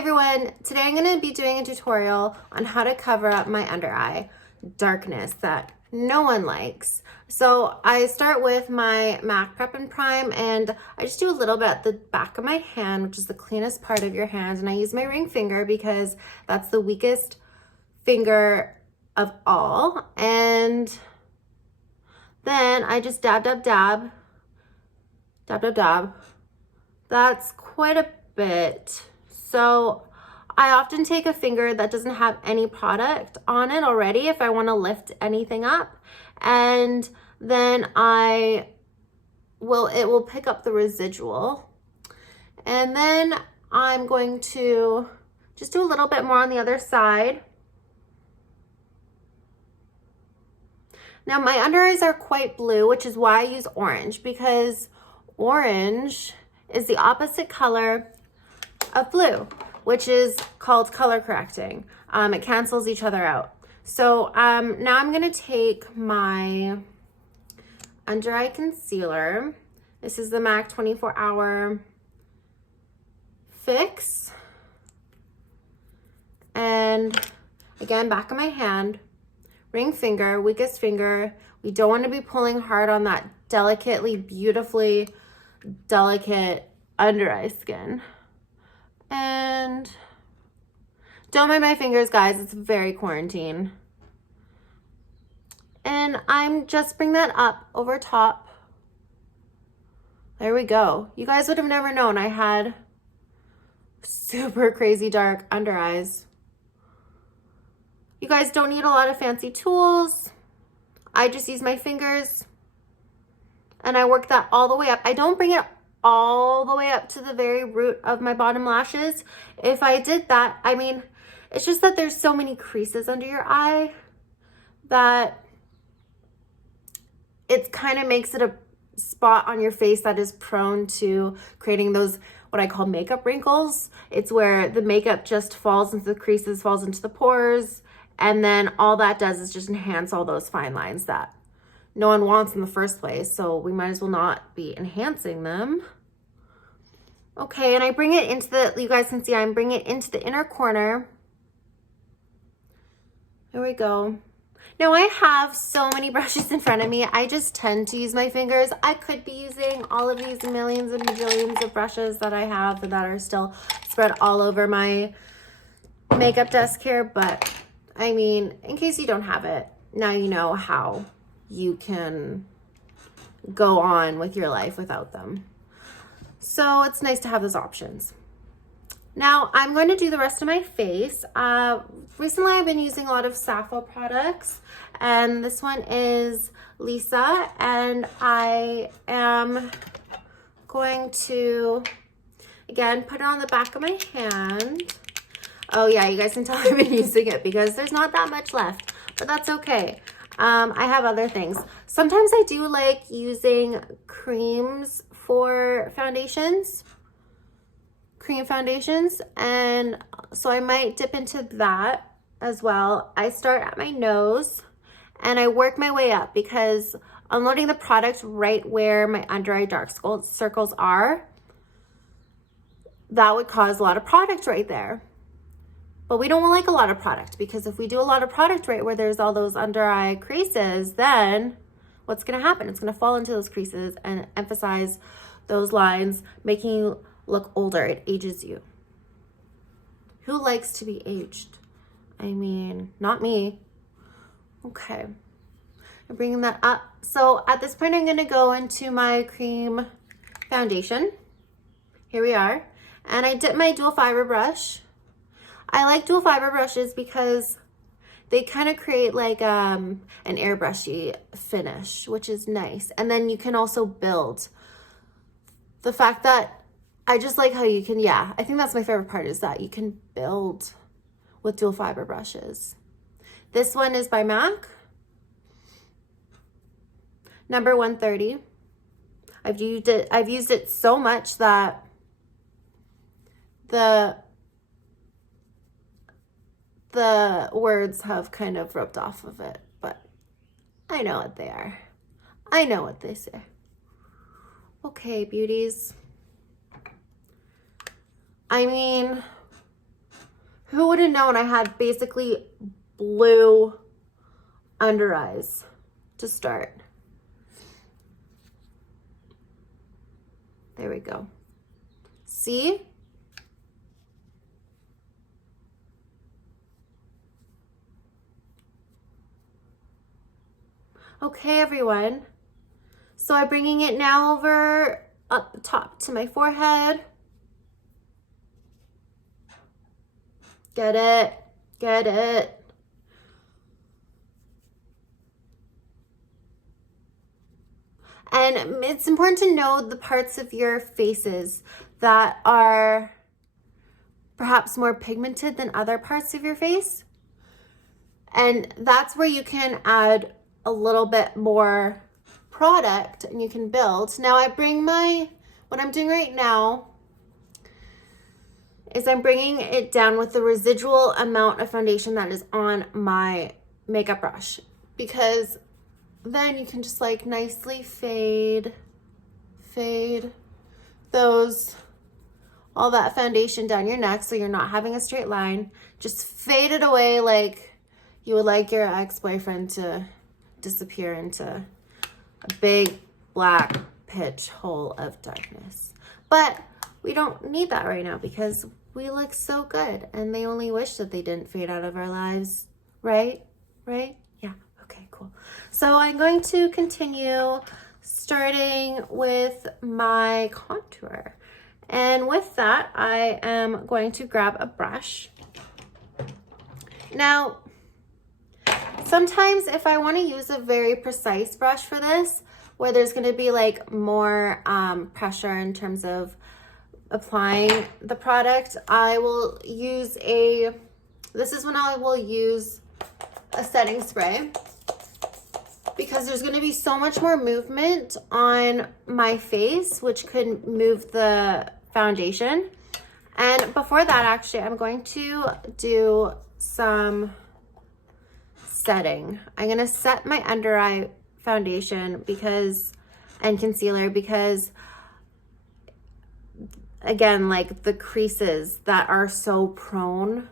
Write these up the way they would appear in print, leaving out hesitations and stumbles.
everyone, today I'm going to be doing a tutorial on how to cover up my under eye darkness that no one likes. So I start with my MAC Prep and Prime, and I just do a little bit at the back of my hand, which is the cleanest part of your hand, and I use my ring finger because that's the weakest finger of all. And then I just dab, dab, dab, dab, dab, dab. That's quite a bit. So I often take a finger that doesn't have any product on it already if I want to lift anything up, and then it will pick up the residual. And then I'm going to just do a little bit more on the other side. Now my under eyes are quite blue, which is why I use orange, because orange is the opposite color of blue, which is called color correcting. It cancels each other out. So now I'm gonna take my under eye concealer. This is the MAC 24 Hour Fix. And again, back of my hand, ring finger, weakest finger. We don't want to be pulling hard on that delicately, beautifully delicate under eye skin. And don't mind my fingers, guys, it's very quarantine. And I'm just bring that up over top. There we go. You guys would have never known I had super crazy dark under eyes. You guys don't need a lot of fancy tools. I just use my fingers and I work that all the way up. I don't bring it all the way up to the very root of my bottom lashes. If I did that, I mean, it's just that there's so many creases under your eye that it kind of makes it a spot on your face that is prone to creating those, what I call makeup wrinkles. It's where the makeup just falls into the creases, falls into the pores, and then all that does is just enhance all those fine lines that no one wants in the first place, so we might as well not be enhancing them. Okay, and I bring it into the, you guys can see I'm bringing it into the inner corner. There we go. Now I have so many brushes in front of me, I just tend to use my fingers. I could be using all of these millions and bajillions of brushes that I have that are still spread all over my makeup desk here, but I mean, in case you don't have it, now you know how you can go on with your life without them. So it's nice to have those options. Now I'm going to do the rest of my face. Recently I've been using a lot of Sappho products, and this one is Lisa, and I am going to, again, put it on the back of my hand. Oh yeah, you guys can tell I've been using it because there's not that much left, but that's okay. I have other things. Sometimes I do like using creams for foundations, cream foundations, and so I might dip into that as well. I start at my nose and I work my way up because unloading the product right where my under eye dark circles are, that would cause a lot of product right there. But we don't like a lot of product, because if we do a lot of product right where there's all those under eye creases, then what's gonna happen? It's gonna fall into those creases and emphasize those lines, making you look older. It ages you. Who likes to be aged? I mean, not me. Okay, I'm bringing that up. So at this point, I'm gonna go into my cream foundation. Here we are. And I dip my dual fiber brush. I like dual fiber brushes because they kind of create like an airbrushy finish, which is nice. And then you can also build. The fact that I just like how you can, yeah, I think that's my favorite part, is that you can build with dual fiber brushes. This one is by MAC, number 130. I've used it so much that the words have kind of rubbed off of it, but I know what they are. I know what they say. Okay, beauties. I mean, Who would have known I had basically blue under eyes to start? There we go. See? Okay, everyone. So I'm bringing it now over up the top to my forehead. Get it? Get it? And it's important to know the parts of your faces that are perhaps more pigmented than other parts of your face. And that's where you can add a little bit more product and you can build. Now what I'm doing right now is I'm bringing it down with the residual amount of foundation that is on my makeup brush, because then you can just like nicely fade all that foundation down your neck so you're not having a straight line. Just fade it away like you would like your ex-boyfriend to disappear into a big black pitch hole of darkness. But we don't need that right now because we look so good and they only wish that they didn't fade out of our lives, right? Right? Yeah. Okay, cool. So I'm going to continue starting with my contour. And with that, I am going to grab a brush. Now, sometimes if I want to use a very precise brush for this, where there's going to be like more pressure in terms of applying the product, I will use this is when I will use a setting spray, because there's going to be so much more movement on my face, which could move the foundation. And before that, actually, I'm going to do some setting. I'm going to set my under eye foundation and concealer because, again, like the creases that are so prone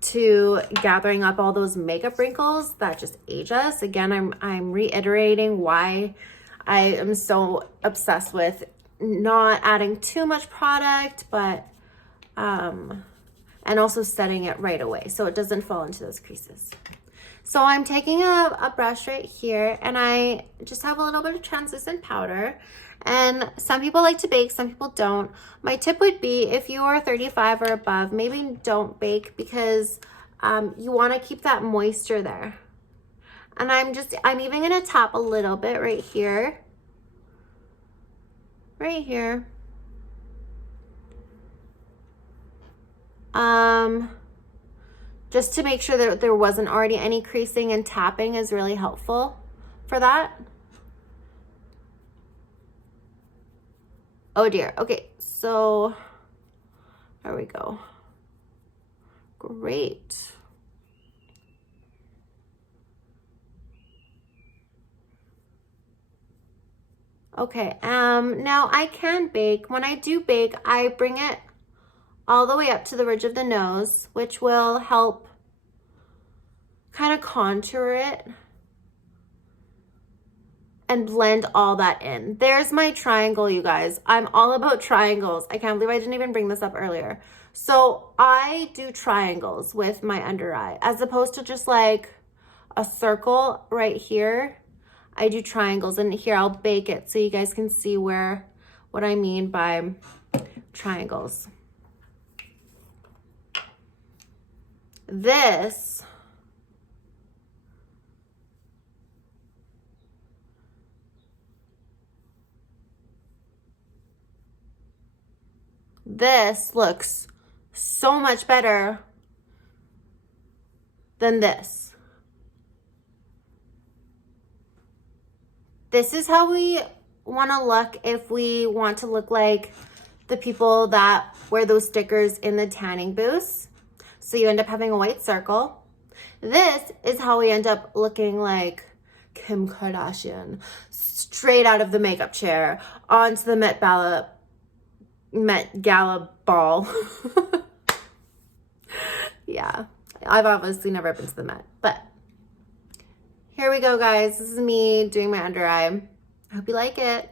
to gathering up all those makeup wrinkles that just age us. Again, I'm reiterating why I am so obsessed with not adding too much product, but and also setting it right away so it doesn't fall into those creases. So I'm taking a brush right here and I just have a little bit of translucent powder. And some people like to bake, some people don't. My tip would be, if you are 35 or above, maybe don't bake, because you want to keep that moisture there. And I'm even going to tap a little bit right here. Right here. Just to make sure that there wasn't already any creasing, and tapping is really helpful for that. Oh dear. Okay, so there we go. Great. Okay, now I can bake. When I do bake, I bring it all the way up to the ridge of the nose, which will help kind of contour it and blend all that in. There's my triangle, you guys. I'm all about triangles. I can't believe I didn't even bring this up earlier. So I do triangles with my under eye, as opposed to just like a circle right here. I do triangles, and here I'll bake it so you guys can see what I mean by triangles. This looks so much better than this. This is how we want to look if we want to look like the people that wear those stickers in the tanning booths. So you end up having a white circle. This is how we end up looking like Kim Kardashian, straight out of the makeup chair onto the Met Gala ball. I've obviously never been to the Met, but here we go, guys. This is me doing my under eye. I hope you like it.